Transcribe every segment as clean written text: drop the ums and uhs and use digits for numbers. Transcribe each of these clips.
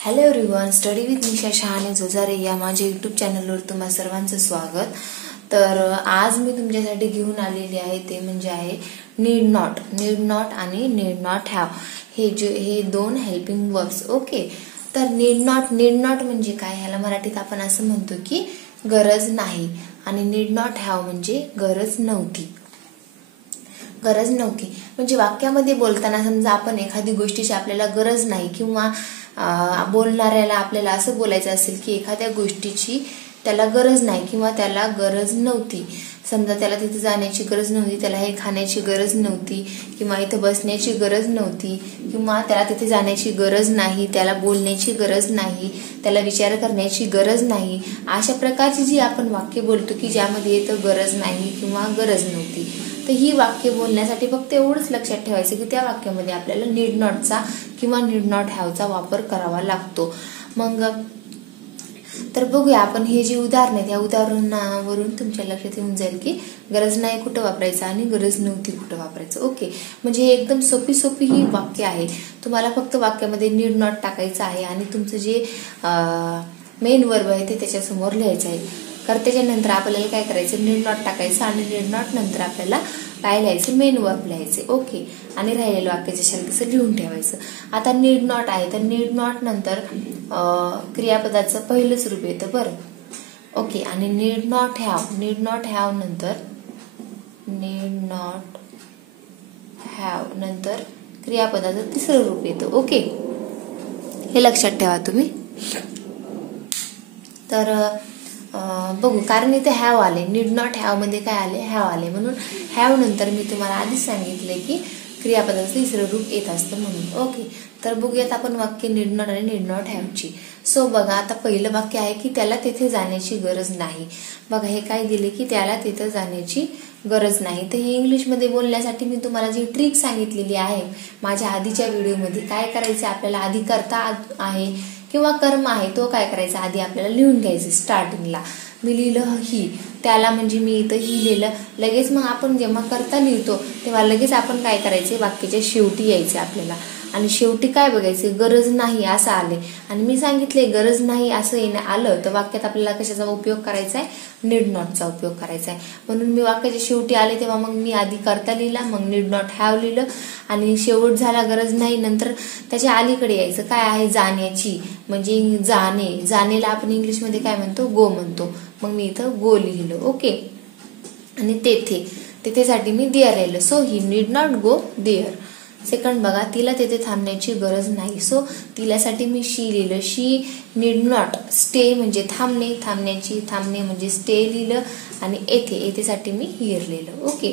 Hello everyone, study with निशा शहाणे जोजारे या माझ्या YouTube चॅनलवर तुम्हा सर्वांचं स्वागत. तर आज मी तुमच्यासाठी घेऊन आलेली आहे ते म्हणजे आहे नीड नॉट आणि नीड नॉट हॅव हे दोन हेल्पिंग वर्ब्स. ओके, तर नीड नॉट म्हणजे काय, ह्याला मराठीत आपण असं म्हणतो की गरज नाही, आणि नीड नॉट हॅव म्हणजे गरज नव्हती. म्हणजे वाक्यामध्ये बोलताना समजा आपण एखादी गोष्टीची आपल्याला गरज नाही किंवा बोलणाऱ्याला आपल्याला असं बोलायचं असेल की एखाद्या गोष्टीची त्याला गरज नाही किंवा त्याला गरज नव्हती. समजा त्याला तिथे जाण्याची गरज नव्हती, त्याला हे खाण्याची गरज नव्हती किंवा इथं बसण्याची गरज नव्हती किंवा त्याला तिथे जाण्याची गरज नाही, त्याला बोलण्याची गरज नाही, त्याला विचार करण्याची गरज नाही. अशा प्रकारची जी आपण वाक्य बोलतो की ज्यामध्ये येतं गरज नाही किंवा गरज नव्हती, तर ही वाक्य बोलण्यासाठी फक्त एवढंच लक्षात ठेवायचं की त्या वाक्यामध्ये आपल्याला नीड नॉटचा किंवा नीड नॉट हॅवचा वापर करावा लागतो. मग तर बघूया आपण हे जे उदाहरण आहेत या उदाहरणावरून तुमच्या लक्षात येऊन जाईल की गरज नाही कुठं वापरायचं आणि गरज नव्हती कुठं वापरायचं. ओके, म्हणजे हे एकदम सोपी ही वाक्य आहे. तुम्हाला फक्त वाक्यामध्ये नीड नॉट टाकायचं आहे आणि तुमचं जे मेन वर्ब आहे ते त्याच्यासमोर लिहायचं आहे. कर्त्याच्या नंतर आपल्याला काय करायचं, नीड नॉट टाकायचं आणि नीड नॉट नंतर आपल्याला काय लिहायचं, मेन वर्ब लिहायचे. ओके, आणि राहिलेलं वाक्याच्या शाल तसं लिहून ठेवायचं. आता नीड नॉट आहे, तर नीड नॉट नंतर क्रियापदाचं पहिलंच रूप येतं बरं. ओके, आणि नीड नॉट हॅव नंतर क्रियापदाचं तिसरं रूप येतं. ओके, हे लक्षात ठेवा तुम्ही. तर बघू, कारण इथे हॅव आले, नीड नॉट हॅव मध्ये काय आले, हॅव आले, म्हणून हॅव नंतर मी तुम्हाला आधीच सांगितले की क्रियापदाचं तिसरं रूप येत असतं म्हणून. ओके, तर बघूयात आपण वाक्य नीड नॉट आणि नीड नॉट हॅवची. सो बघा, आता पहिलं वाक्य आहे की त्याला तिथे जाण्याची गरज नाही. बघा हे काय दिले की त्याला तिथं जाण्याची गरज नाही. तर हे इंग्लिशमध्ये बोलण्यासाठी मी तुम्हाला जी ट्रिक सांगितलेली आहे माझ्या आधीच्या व्हिडिओमध्ये, काय करायचं आपल्याला, आधी कर्ता आहे किंवा कर्म आहे तो काय करायचा आधी आपल्याला लिहून घ्यायचं. स्टार्टिंगला मी लिहिलं ही, त्याला म्हणजे मी इथं ही लिहिलं. लगेच मग आपण जेव्हा कर्ता लिहितो तेव्हा लगेच आपण काय करायचे, वाक्याच्या शेवटी यायचे आपल्याला, आणि शेवटी काय बघायचे, गरज नाही असं आले. आणि मी सांगितले गरज नाही असं आलं तर वाक्यात आपल्याला कशाचा उपयोग करायचा आहे, नीड नॉटचा उपयोग करायचा आहे. म्हणून मी वाक्याच्या शेवटी आले तेव्हा मग मी आधी कर्ता लिहिला, मग नीड नॉट हॅव लिहिलं, आणि शेवट झाला गरज नाही, नंतर त्याच्या अलीकडे यायचं काय आहे, जाण्याची, म्हणजे जाणेला आपण इंग्लिशमध्ये काय म्हणतो, गो म्हणतो. मग मी इथं गो लिहिलं. ओके, आणि तेथेसाठी मी देअर लिहिलं. So he need not go there. Second बघा, तिला तेथे थांबण्याची गरज नाही. सो तिल्यासाठी मी शी लिहिलं. शी नीड नॉट स्टे म्हणजे थांबणे म्हणजे स्टे लिहिलं, आणि येथेसाठी मी हिअर लिहिलं. ओके,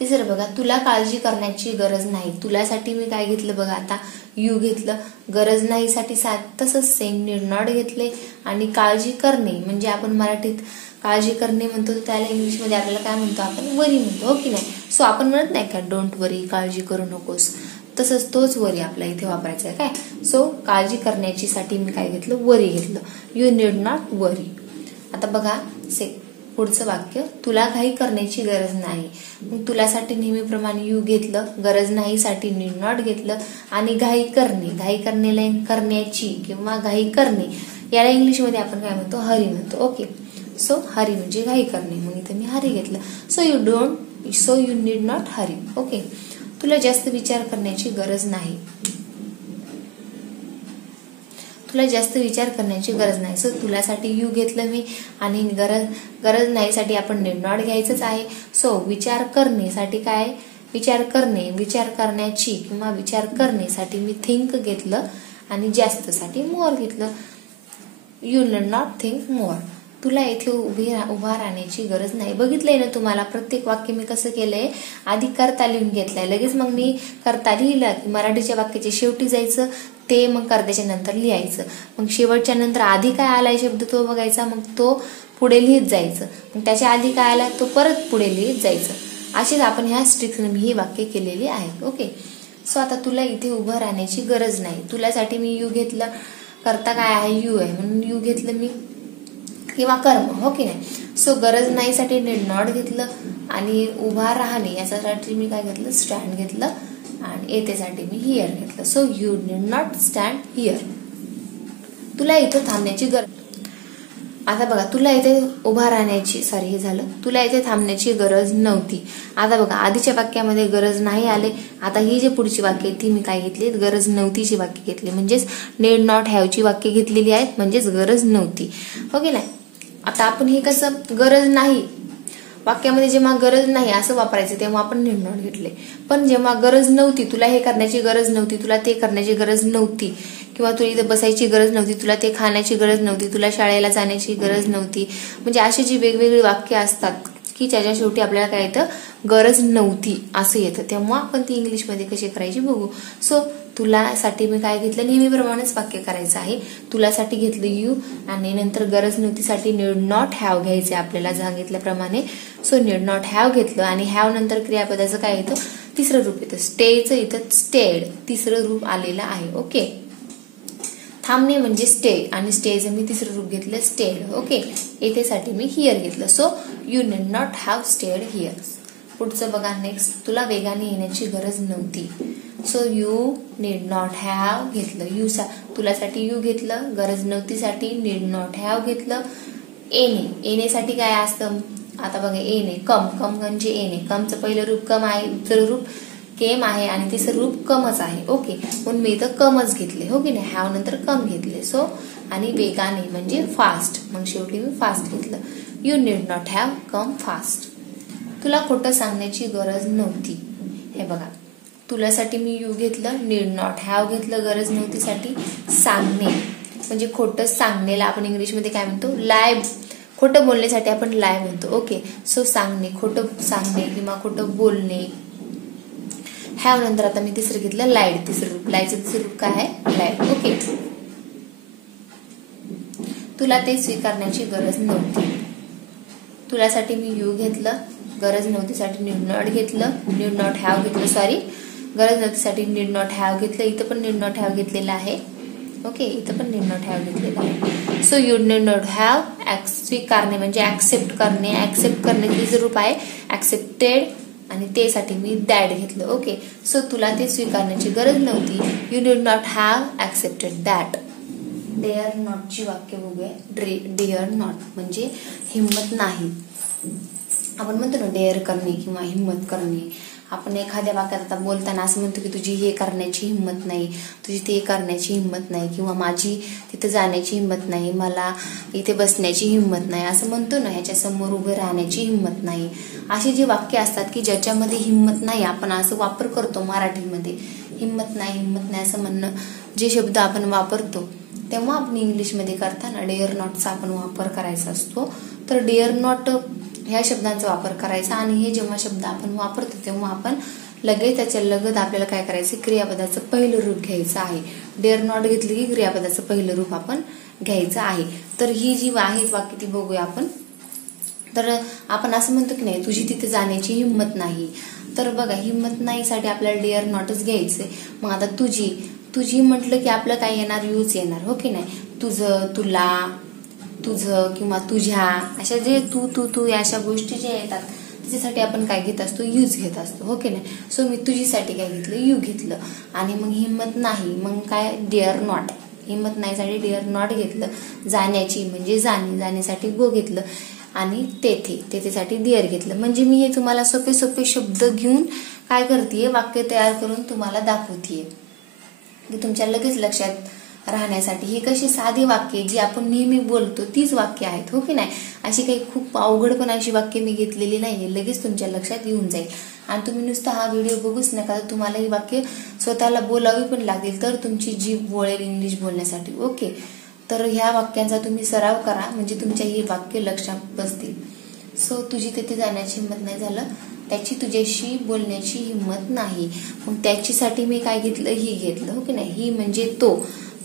तिसरं बघा, तुला काळजी करण्याची गरज नाही. तुलासाठी मी काय घेतलं बघा, आता यू घेतलं. गरज नाही साठी तसंच सेम नीड नॉट घेतले. आणि काळजी करणे म्हणजे आपण मराठीत काळजी करणे म्हणतो, तर त्याला इंग्लिशमध्ये आपल्याला काय म्हणतो, आपण वरी म्हणतो. हो की नाही. सो आपण म्हणत नाही का डोंट वरी, काळजी करू नकोस, तसंच तोच वरी आपला इथे वापरायचा आहे काय. सो काळजी करण्याची साठी मी काय घेतलं, वरी घेतलं. यू नीड नॉट वरी. आता बघा पुढचं वाक्य, तुला घाई करण्याची गरज नाही. मग तुलासाठी नेहमीप्रमाणे यू घेतलं, गरज नाही साठी नीड नॉट घेतलं, आणि घाई करण्याला करण्याची किंवा घाई करणे याला इंग्लिशमध्ये आपण काय म्हणतो, हरी म्हणतो. ओके, सो हरी म्हणजे घाई करणे, मग इथे मी हरी घेतलं. So you need not Hari. Okay, तुला जास्त विचार करण्याची गरज नाही. सो तुलासाठी यू घेतलं मी, आणि गरज नाही साठी आपण नीड नॉट घ्यायचंच आहे. सो विचार करण्यासाठी काय, विचार करण्याची किंवा विचार करण्यासाठी मी थिंक घेतलं, आणि जास्त साठी मोर घेतलं. You need not think more. तुला येथे उभा राहण्याची गरज नाही. बघितलंय ना तुम्हाला, प्रत्येक वाक्य मी कसं केलंय, आधी कर्ता लिहून घेतलाय, लगेच मग मी कर्ता लिहिला की मराठीच्या वाक्याच्या शेवटी जायचं, ते मग कर्त्याच्या नंतर लिहायचं. मग शेवटच्या नंतर आधी काय आलाय शब्द तो बघायचा, मग तो पुढे लिहित जायचं, मग त्याच्या आधी काय आला तो परत पुढे लिहित जायचं. अशीच आपण ह्या स्ट्रिक्सने मी ही वाक्य केलेली आहेत. ओके, सो आता तुला इथे उभं राहण्याची गरज नाही. तुलासाठी मी यू घेतलं, कर्ता काय आहे, यू आहे, म्हणून यू घेतलं मी. किंवा कर्म, हो की नाही. सो गरज नाही साठी नीड नॉट घेतलं आणि उभा राहणे याच्यासाठी मी काय घेतलं, स्टँड घेतलं आणि येतेसाठी मी हिअर घेतलं. So you need not stand here. तुला इथं थांबण्याची गरज. आता बघा, तुला इथे उभा राहण्याची हे झालं, तुला इथे थांबण्याची गरज नव्हती. आता बघा, आधीच्या वाक्यामध्ये गरज नाही आले. आता ही जी पुढची वाक्य ती मी काय घेतली, गरज नव्हतीची वाक्य घेतली. म्हणजेच नीड नॉट हॅवची वाक्य घेतलेली आहेत, म्हणजेच गरज नव्हती, हो की नाही. आता आपण हे कसं, गरज नाही वाक्यामध्ये जेव्हा गरज नाही असं वापरायचं तेव्हा आपण नीड नॉट घेतले. पण जेव्हा गरज नव्हती, तुला हे करण्याची गरज नव्हती, तुला ते करण्याची गरज नव्हती, किंवा तुला इथं बसायची गरज नव्हती, तुला ते खाण्याची गरज नव्हती, तुला शाळेला जाण्याची गरज नव्हती, म्हणजे अशी जी वेगवेगळी वाक्य असतात की त्याच्या शेवटी आपल्याला काय येतं, गरज नव्हती असं येतं, तेव्हा आपण ती इंग्लिशमध्ये कशी करायची बघू. सो तुलासाठी मी काय घेतलं, नेहमीप्रमाणेच वाक्य करायचं आहे. तुलासाठी घेतलं यू आणि नंतर गरज नव्हतीसाठी नीड नॉट हॅव घ्यायचे आपल्याला सांगितल्याप्रमाणे. सो नीड नॉट हॅव घेतलं आणि हॅव नंतर क्रियापदाचं काय येतं, तिसरं रूप येतं. स्टेचं इथं स्टेड तिसरं रूप आलेलं आहे. ओके, थांबणे म्हणजे स्टे आणि स्टेचं मी तिसरं रूप घेतलं स्टेड. ओके, येथेसाठी मी हिअर घेतलं. So you need not have stayed here. पुढचं बघा, नेक्स्ट, तुला वेगाने येण्याची गरज नव्हती. So you need not have घेतलं, तुलासाठी यू घेतलं, गरज नव्हतीसाठी नीड नॉट हॅव घेतलं. येणेसाठी काय असतं, आता बघा, येणे कम म्हणजे येणे, कमचं पहिलं रूप कम आहे, दुसरं रूप केम आहे आणि तिसरं रूप कमच आहे. ओके, म्हणून मी इथं कमच घेतले, हो की नाही, हॅव नंतर कम घेतले. सो आणि वेगाने म्हणजे फास्ट, मग शेवटी मी फास्ट घेतलं. You need not have come fast. तुला खोटं सांगण्याची गरज नव्हती. हे बघा, तुलासाठी मी यू घेतलं, नीड नॉट हॅव घेतलं, गरज नव्हतीसाठी सांगणे म्हणजे खोटं सांगणेला आपण इंग्लिशमध्ये काय म्हणतो, लाय. खोटं बोलण्यासाठी आपण लाय म्हणतो. ओके, सो सांगणे, खोटं सांगणे किंवा खोटं बोलणे. हॅव नंतर आता मी तिसरं घेतलं लाईड, तिसरं रूप, लायचं तिसरं रूप काय आहे, लाईड. ओके, तुला ते स्वीकारण्याची गरज नव्हती. तुलासाठी मी यू घेतलं, गरज नव्हतीसाठी नीड नॉट घेतलं, नीड नॉट हॅव घेतलं, गरज नव्हतीसाठी नीड नॉट हॅव घेतलं, इथं पण नीड नॉट हॅव घेतलेलं आहे. ओके, इथं पण नीड नॉट हॅव घेतलेलं आहे. So you need not have, स्वीकारणे म्हणजे ऍक्सेप्ट करणे, ऍक्सेप्ट करण्याचे रूप आहे ऍक्सेप्टेड आणि ते साठी मी दॅट घेतलं. ओके, सो तुला ते स्वीकारण्याची गरज नव्हती. You did not have accepted that. Dare नॉटची वाक्य बघूया. डेअर नॉट म्हणजे हिंमत नाही. आपण म्हणतो ना डेअर करणे किंवा हिंमत करणे. आपण एखाद्या वाक्यात आता बोलताना असं म्हणतो की तुझी हे करण्याची हिंमत नाही, तुझी ते करण्याची हिंमत नाही, किंवा माझी तिथं जाण्याची हिंमत नाही, मला इथे बसण्याची हिंमत नाही असं म्हणतो ना, ह्याच्या समोर उभे राहण्याची हिंमत नाही. अशी जी वाक्य असतात की ज्याच्यामध्ये हिंमत नाही, आपण असं वापर करतो मराठीमध्ये, हिंमत नाही असं म्हणणं, जे शब्द आपण वापरतो तेव्हा आपण इंग्लिशमध्ये करताना डेअर नॉटचा आपण वापर करायचा असतो. तर डेअर नॉट ह्या शब्दांचा वापर करायचा आणि हे जेव्हा शब्द आपण वापरतो तेव्हा आपण लगेच त्याच्या लगत आपल्याला काय करायचं, क्रियापदाचं पहिलं रूप घ्यायचं आहे. डेअर नॉट घेतली की क्रियापदाचं पहिलं रूप आपण घ्यायचं आहे. तर ही जी आहेत वाक्य ती बघूया आपण. तर आपण असं म्हणतो की नाही तुझी तिथे जाण्याची हिंमत नाही. तर बघा, हिंमत नाही साठी आपल्याला डेअर नॉटच घ्यायचंय. मग आता तुझी म्हटलं की आपलं काय येणार, यूज येणार, हो की नाही. तुझं, तुला, तुझं किंवा तुझ्या, अशा जे तू या अशा गोष्टी ज्या येतात त्याच्यासाठी आपण काय घेत असतो, यूज घेत असतो, हो की नाही. सो मी तुझीसाठी काय घेतलं, यू घेतलं. आणि मग हिंमत नाही मग काय, डेअर नॉट. हिंमत नाही साठी डेअर नॉट घेतलं. जाण्याची म्हणजे जाण्यासाठी गो घेतलं आणि तेथेसाठी डिअर घेतलं. म्हणजे मी हे तुम्हाला सोपे शब्द घेऊन काय करतेय, वाक्य तयार करून तुम्हाला दाखवतेय की तुमच्या लगेच लक्षात राहण्यासाठी. ही कशी साधी वाक्य जी आपण नेहमी बोलतो तीच वाक्य आहेत, हो की नाही. अशी काही खूप अवघड पण अशी वाक्य मी घेतलेली नाहीये, लगेच तुमच्या लक्षात येऊन जाईल. आणि तुम्ही नुसता हा व्हिडिओ बघूच नका, तर तुम्हाला ही वाक्य स्वतःला बोलावी पण लागतील, तर तुमची जीभ वळेल इंग्लिश बोलण्यासाठी. ओके, तर ह्या वाक्यांचा तुम्ही सराव करा म्हणजे तुमच्या ही वाक्य लक्षात बसतील. सो तुझी तिथे जाण्याची हिंमत नाही झालं, त्याची तुझ्याशी बोलण्याची हिंमत नाही. मग त्याच्यासाठी मी काय घेतलं, ही घेतलं, हो की नाही. ही म्हणजे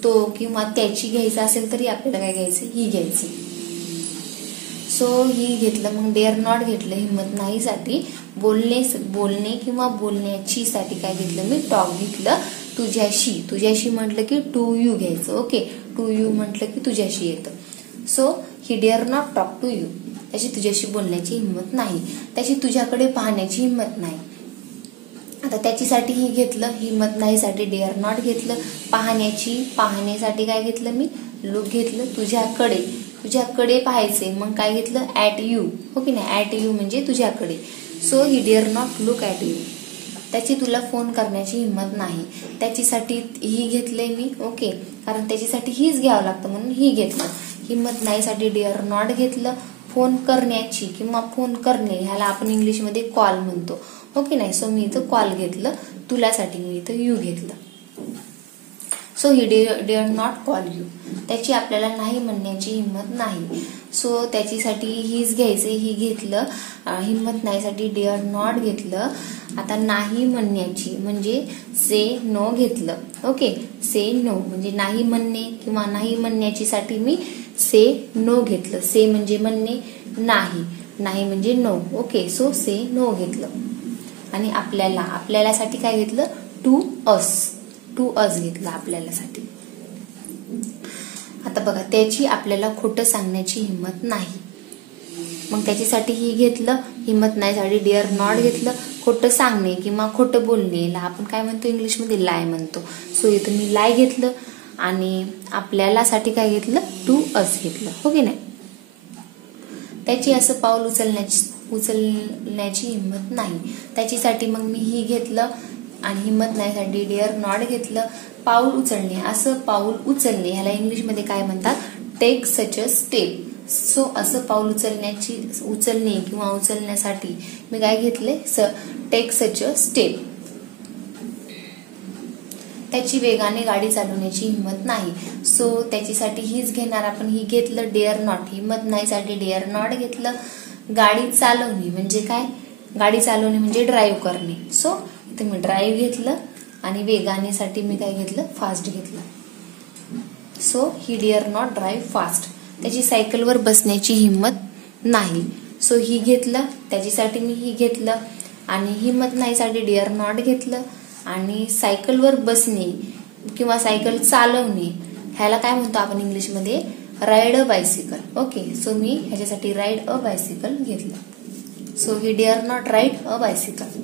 तो किंवा त्याची घ्यायचं असेल तरी आपल्याला काय घ्यायचं, ही घ्यायची. सो ही घेतलं. मग डेअर नॉट घेतलं हिंमत नाही साठी. बोलणे किंवा बोलण्याची साठी काय घेतलं मी, टॉक घेतलं. तुझ्याशी म्हटलं की टू यू घ्यायचं. ओके, टू यू म्हटलं की तुझ्याशी येतं. So he dare not talk to you, त्याची तुझ्याशी बोलण्याची हिंमत नाही, त्याची तुझ्याकडे पाहण्याची हिंमत नाही. आता त्याच्यासाठी ही घेतलं, हिंमत नाही साठी डेअर नॉट घेतलं, पाहण्यासाठी काय घेतलं मी, लुक घेतलं. तुझ्याकडे पाहायचे, मग काय घेतलं, ॲट यू, हो की नाही, ॲट यू म्हणजे तुझ्याकडे. So he dare not look at you. त्याची तुला फोन करण्याची हिंमत नाही, त्याच्यासाठी ही घेतले मी, ओके, कारण त्याच्यासाठी हीच घ्यावं लागतं म्हणून ही घेतलं. हिंमत नाही साठी डेअर नॉट घेतलं. फोन करण्याची किंवा फोन करणे ह्याला आपण इंग्लिशमध्ये कॉल म्हणतो, ओके नाही. सो मी इथं कॉल घेतलं, तुलासाठी मी इथं यू घेतलं. So he dare not call you. त्याची आपल्याला नाही म्हणण्याची हिंमत नाही, सो त्याच्यासाठी हीच घ्यायचे, ही घेतलं. हिंमत नाहीसाठी डेअर नॉट घेतलं. आता नाही म्हणण्याची म्हणजे से नो घेतलं, ओके. से नो म्हणजे नाही म्हणणे किंवा नाही म्हणण्याची साठी मी से नो घेतलं. से म्हणजे म्हणणे, नाही म्हणजे नो, ओके. सो से नो घेतलं. आणि आपल्यालासाठी काय घेतलं, टू अस घेतलं आपल्यालासाठी. आता बघा, त्याची आपल्याला खोटं सांगण्याची हिंमत नाही, मग त्याच्यासाठी ही घेतलं. हिंमत नाही साठी डेअर नॉट घेतलं. खोटं सांगणे किंवा खोटं बोलणे आपण काय म्हणतो इंग्लिशमध्ये, लाय म्हणतो. सो इथं मी लाय घेतलं. आणि आपल्याला साठी काय घेतलं, टू अस घेतलं, हो की नाही. त्याची असं पाऊल उचलण्याची हिंमत नाही, त्याच्यासाठी मग मी ही घेतलं. आणि हिंमत नाही साठी डेअर नॉट घेतलं. पाऊल उचलणे, असं पाऊल उचलणे ह्याला इंग्लिशमध्ये काय म्हणतात, take such a step. So असं पाऊल उचलणे किंवा उचलण्यासाठी मी काय घेतले, टेक सच अ स्टेप. त्याची वेगाने गाडी चालवण्याची हिंमत नाही, सो त्याच्यासाठी हीच घेणार आपण, ही घेतलं डेअर नॉट. हिंमत नाही साठी डेअर नॉट घेतलं. गाडी चालवणे म्हणजे काय, गाडी चालवणे म्हणजे ड्राईव्ह करणे. सो इथे मी ड्राईव्ह घेतलं. आणि वेगानेसाठी मी काय घेतलं, फास्ट घेतलं. So he dare not drive fast. त्याची सायकलवर बसण्याची हिंमत नाही, सो ही घेतलं. त्याच्यासाठी मी ही घेतलं. आणि हिंमत नाही साठी डेअर नॉट घेतलं. आणि सायकलवर बसणे किंवा सायकल चालवणे ह्याला काय म्हणतो आपण इंग्लिशमध्ये, ride a bicycle, okay. So मी ह्याच्यासाठी राईड अ बायसिकल घेतलं. So he dare not ride a bicycle.